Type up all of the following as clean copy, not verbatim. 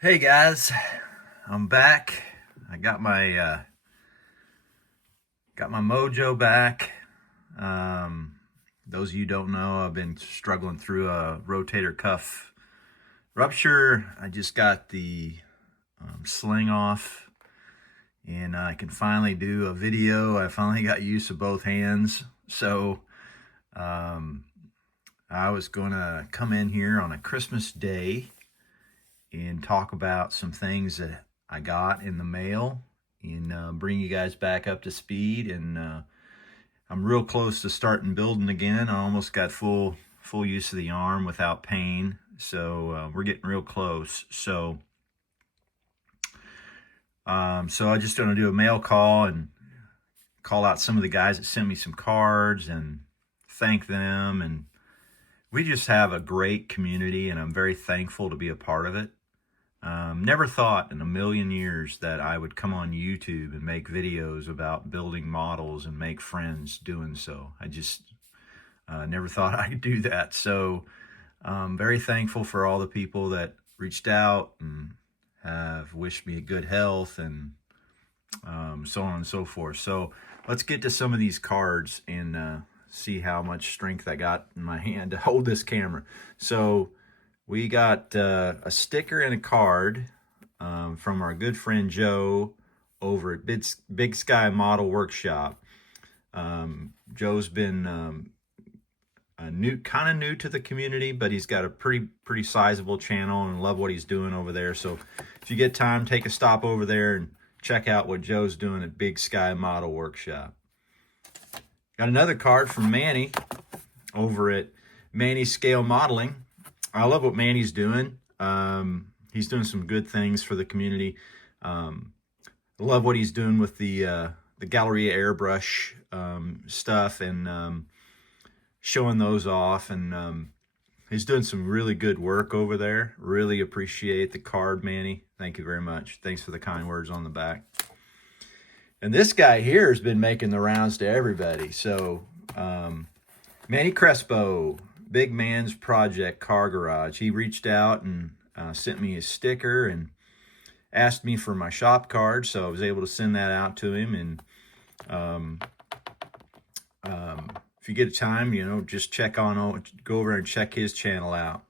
Hey guys, I'm back. I got my mojo back. Those of you who don't know, I've been struggling through a rotator cuff rupture. I just got the sling off, and I can finally do a video. I finally got use of both hands, so um, I was gonna come in here on a Christmas day and talk about some things that I got in the mail and bring you guys back up to speed. And I'm real close to starting building again. I almost got full use of the arm without pain, so we're getting real close. So I just going to do a mail call and call out some of the guys that sent me some cards and thank them. And we just have a great community, and I'm very thankful to be a part of it. Never thought in a million years that I would come on YouTube and make videos about building models and make friends doing so. I just never thought I could do that. So very thankful for all the people that reached out and have wished me good health and so on and so forth. So let's get to some of these cards and see how much strength I got in my hand to hold this camera. So we got a sticker and a card from our good friend Joe over at Big Sky Model Workshop. Joe's been kind of new to the community, but he's got a pretty sizable channel and love what he's doing over there. So if you get time, take a stop over there and check out what Joe's doing at Big Sky Model Workshop. Got another card from Manny over at Manny Scale Modeling. I love what Manny's doing. He's doing some good things for the community. I love what he's doing with the Galleria airbrush stuff and showing those off. And he's doing some really good work over there. Really appreciate the card, Manny. Thank you very much. Thanks for the kind words on the back. And this guy here has been making the rounds to everybody. So Manny Crespo, Big Man's Project Car Garage. He reached out and sent me a sticker and asked me for my shop card, so I was able to send that out to him. And if you get a time, just go over and check his channel out.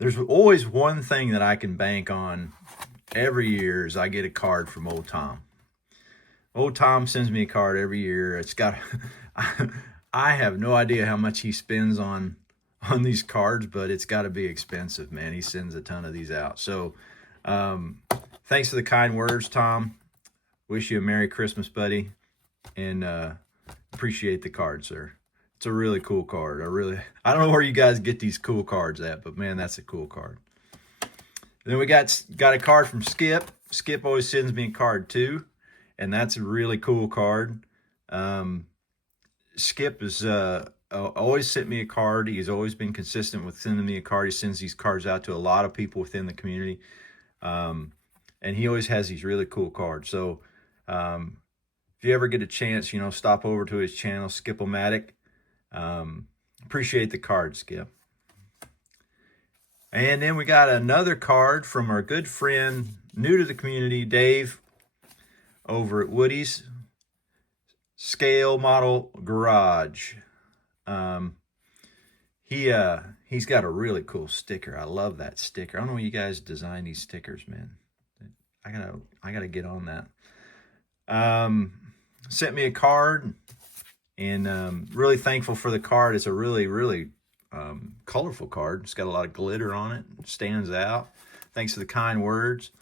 There's always one thing that I can bank on every year is I get a card from Old Tom. Old Tom sends me a card every year. It's got I have no idea how much he spends on these cards, but it's got to be expensive, man. He sends a ton of these out. So thanks for the kind words, Tom. Wish you a Merry Christmas, buddy, and appreciate the card, sir. It's a really cool card. I don't know where you guys get these cool cards at, but man, that's a cool card. And then we got a card from Skip. Skip always sends me a card too, and that's a really cool card. Skip has always sent me a card. He's always been consistent with sending me a card. He sends these cards out to a lot of people within the community. And he always has these really cool cards. So if you ever get a chance, stop over to his channel, Skip-O-Matic. Appreciate the card, Skip. And then we got another card from our good friend, new to the community, Dave, over at Woody's Scale Model Garage. He's got a really cool sticker. I love that sticker. I don't know where you guys design these stickers, man. I gotta get on that. Sent me a card, and really thankful for the card. It's a really colorful card. It's got a lot of glitter on it. It stands out. Thanks for the kind words.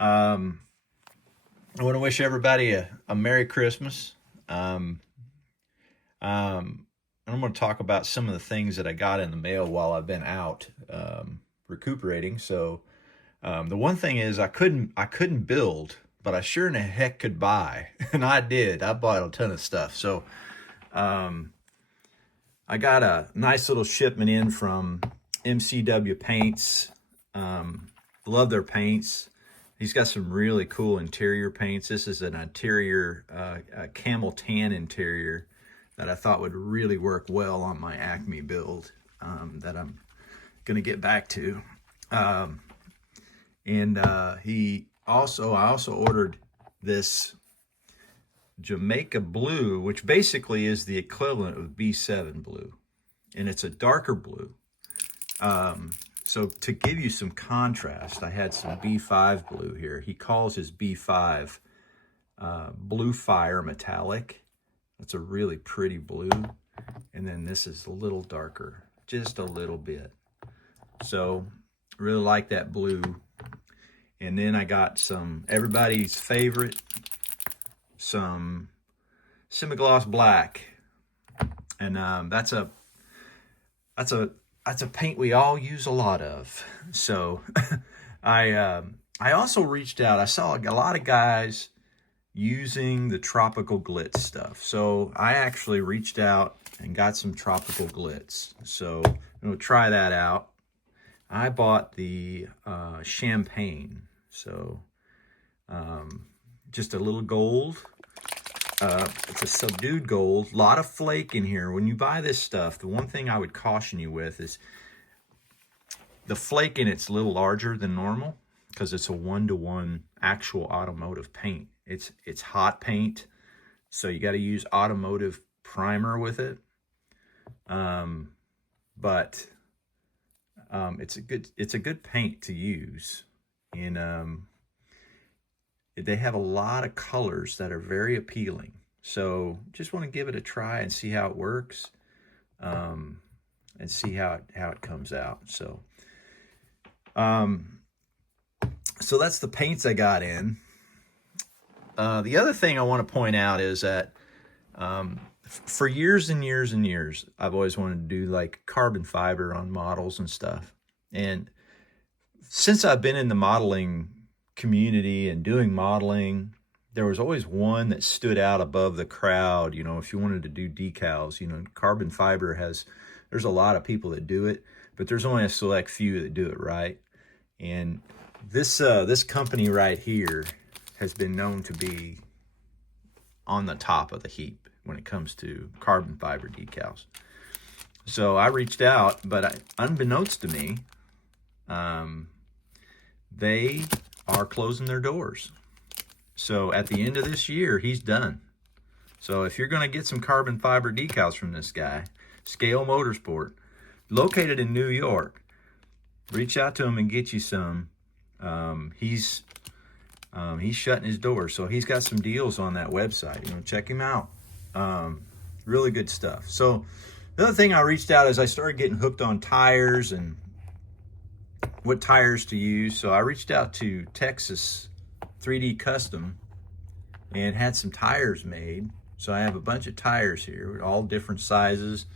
I want to wish everybody a Merry Christmas. I'm going to talk about some of the things that I got in the mail while I've been out recuperating. So the one thing is I couldn't build, but I sure in the heck could buy, and I did. I bought a ton of stuff. So I got a nice little shipment in from MCW Paints. Love their paints. He's got some really cool interior paints. This is an interior, a camel tan interior that I thought would really work well on my Acme build that I'm going to get back to. And I also ordered this Jamaica blue, which basically is the equivalent of B7 blue, and it's a darker blue. So to give you some contrast, I had some B5 blue here. He calls his B5 Blue Fire Metallic. That's a really pretty blue. And then this is a little darker, just a little bit. So really like that blue. And then I got some, everybody's favorite, some semi-gloss black. And that's a paint we all use a lot of. So I also reached out. I saw a lot of guys using the tropical glitz stuff. So I actually reached out and got some tropical glitz. So I'm gonna try that out. I bought the champagne. So just a little gold. It's a subdued gold, a lot of flake in here. When you buy this stuff, the one thing I would caution you with is the flake in it's a little larger than normal because it's a 1-to-1 actual automotive paint. It's hot paint, so you got to use automotive primer with it. But it's a good paint to use, and they have a lot of colors that are very appealing. So just want to give it a try and see how it works, and see how it comes out. So so that's the paints I got in. The other thing I want to point out is that for years and years and years, I've always wanted to do like carbon fiber on models and stuff. And since I've been in the modeling community and doing modeling, there was always one that stood out above the crowd. You know, if you wanted to do decals, you know, carbon fiber there's a lot of people that do it, but there's only a select few that do it right. And this company right here has been known to be on the top of the heap when it comes to carbon fiber decals. So I reached out, but unbeknownst to me, they are closing their doors. So at the end of this year, he's done. So if you're going to get some carbon fiber decals from this guy, Scale Motorsport, located in New York, reach out to him and get you some. He's shutting his doors, so he's got some deals on that website. You know, check him out. Really good stuff. So the other thing I reached out is I started getting hooked on tires and what tires to use. So I reached out to Texas 3D Custom and had some tires made. So I have a bunch of tires here, all different sizes.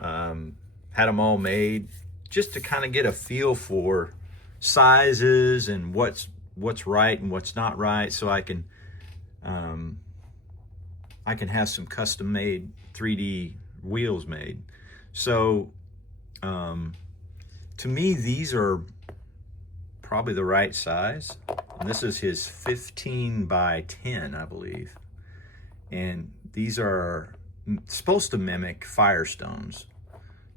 Had them all made just to kind of get a feel for sizes and what's right and what's not right, so I can have some custom made 3D wheels made. So to me, these are probably the right size. And this is his 15 by 10, I believe. And these are supposed to mimic Firestones.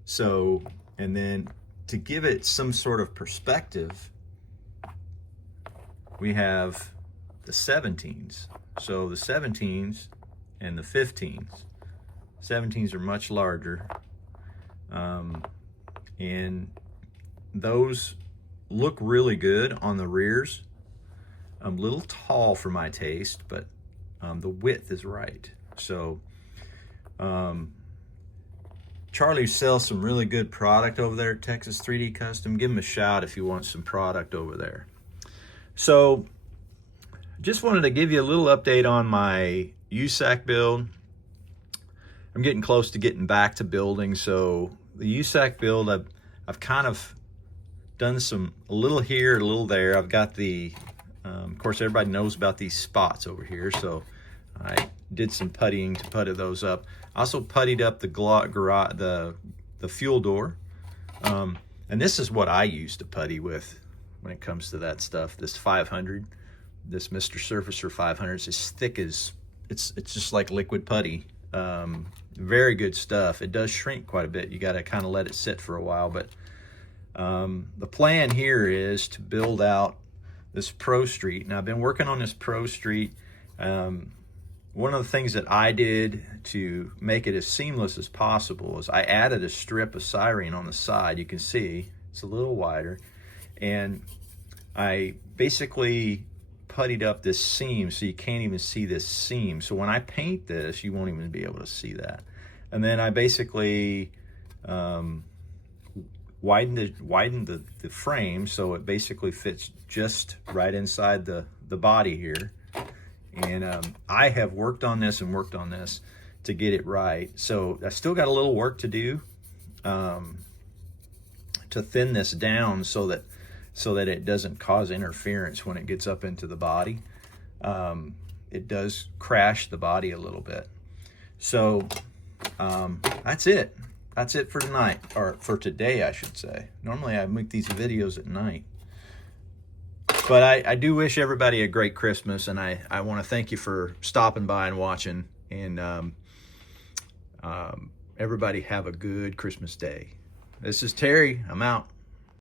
So, and then to give it some sort of perspective, we have the 17s. So the 17s and the 15s. 17s are much larger. And those look really good on the rears. A little tall for my taste, but the width is right. So Charlie sells some really good product over there at Texas 3D Custom. Give him a shout if you want some product over there. So just wanted to give you a little update on my USACC build. I'm getting close to getting back to building. So the USACC build, I've kind of done a little here, a little there. I've got the, of course, everybody knows about these spots over here. So I did some puttying to putty those up. I also puttied up the fuel door. And this is what I use to putty with when it comes to that stuff. This 500, this Mr. Surfacer 500 is as thick as, it's just like liquid putty. Very good stuff. It does shrink quite a bit. You got to kind of let it sit for a while, but The plan here is to build out this Pro Street, and I've been working on this Pro Street. One of the things that I did to make it as seamless as possible is I added a strip of styrene on the side. You can see it's a little wider, and I basically puttied up this seam so you can't even see this seam. So when I paint this, you won't even be able to see that. And then I basically widened the frame so it basically fits just right inside the body here. And I have worked on this and worked on this to get it right. So I still got a little work to do to thin this down so that it doesn't cause interference when it gets up into the body. It does crash the body a little bit. So that's it. That's it for tonight, or for today, I should say. Normally I make these videos at night. But I do wish everybody a great Christmas, and I want to thank you for stopping by and watching. And everybody have a good Christmas day. This is Terry. I'm out.